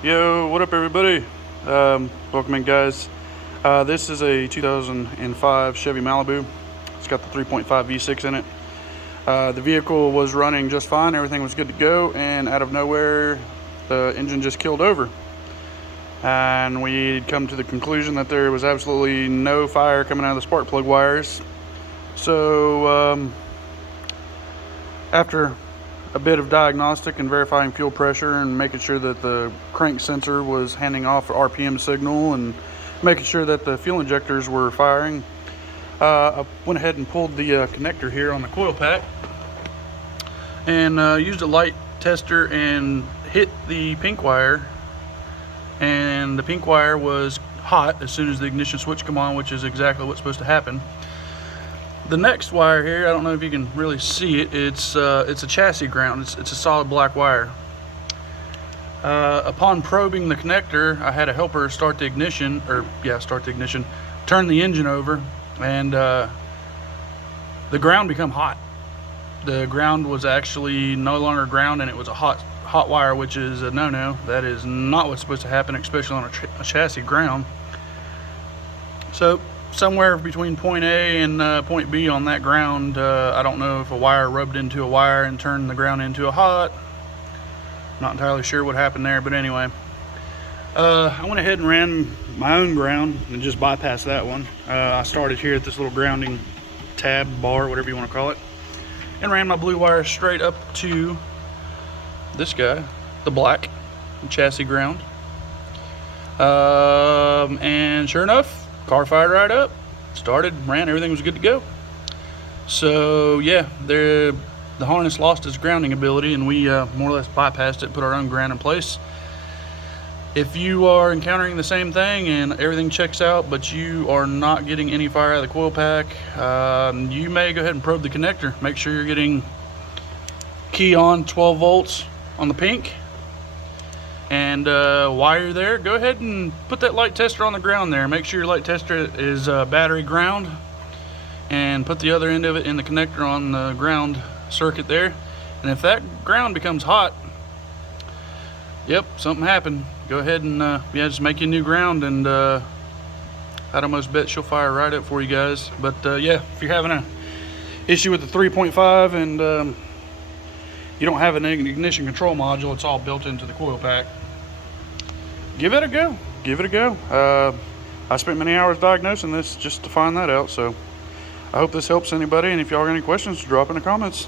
Yo, what up everybody? Welcome in, guys. This is a 2005 Chevy Malibu. It's got the 3.5 V6 in it. The vehicle was running just fine, everything was good to go, and out of nowhere the engine just killed over. And we'd come to the conclusion that there was absolutely no fire coming out of the spark plug wires. So after a bit of diagnostic and verifying fuel pressure and making sure that the crank sensor was handing off RPM signal and making sure that the fuel injectors were firing, I went ahead and pulled the connector here on the coil pack and used a light tester and hit the pink wire, and the pink wire was hot as soon as the ignition switch come on, which is exactly what's supposed to happen. The next wire here, I don't know if you can really see it, it's a chassis ground. It's a solid black wire. Upon probing the connector, I had a helper start the ignition, turn the engine over, and the ground become hot. The ground was actually no longer ground, and it was a hot wire, which is a no-no. That is not what's supposed to happen, especially on a chassis ground. So somewhere between point A and point B on that ground, I don't know if a wire rubbed into a wire and turned the ground into a hot. Not entirely sure what happened there, but anyway, I went ahead and ran my own ground and just bypassed that one. I started here at this little grounding tab, bar, whatever you want to call it, and ran my blue wire straight up to this guy, the black chassis ground. And sure enough, car fired right up, started, ran, everything was good to go. So yeah, the harness lost its grounding ability, and we more or less bypassed it, put our own ground in place. If you are encountering the same thing and everything checks out, but you are not getting any fire out of the coil pack, you may go ahead and probe the connector. Make sure you're getting key on 12 volts on the pink. And while you're there, go ahead and put that light tester on the ground there. Make sure your light tester is battery ground, and put the other end of it in the connector on the ground circuit there. And if that ground becomes hot, yep, something happened. Go ahead and just make you a new ground, and I'd almost bet she'll fire right up for you guys. But yeah, if you're having an issue with the 3.5 and you don't have an ignition control module, it's all built into the coil pack, give it a go. Give it a go. I spent many hours diagnosing this just to find that out, so I hope this helps anybody, and if y'all got any questions, drop in the comments.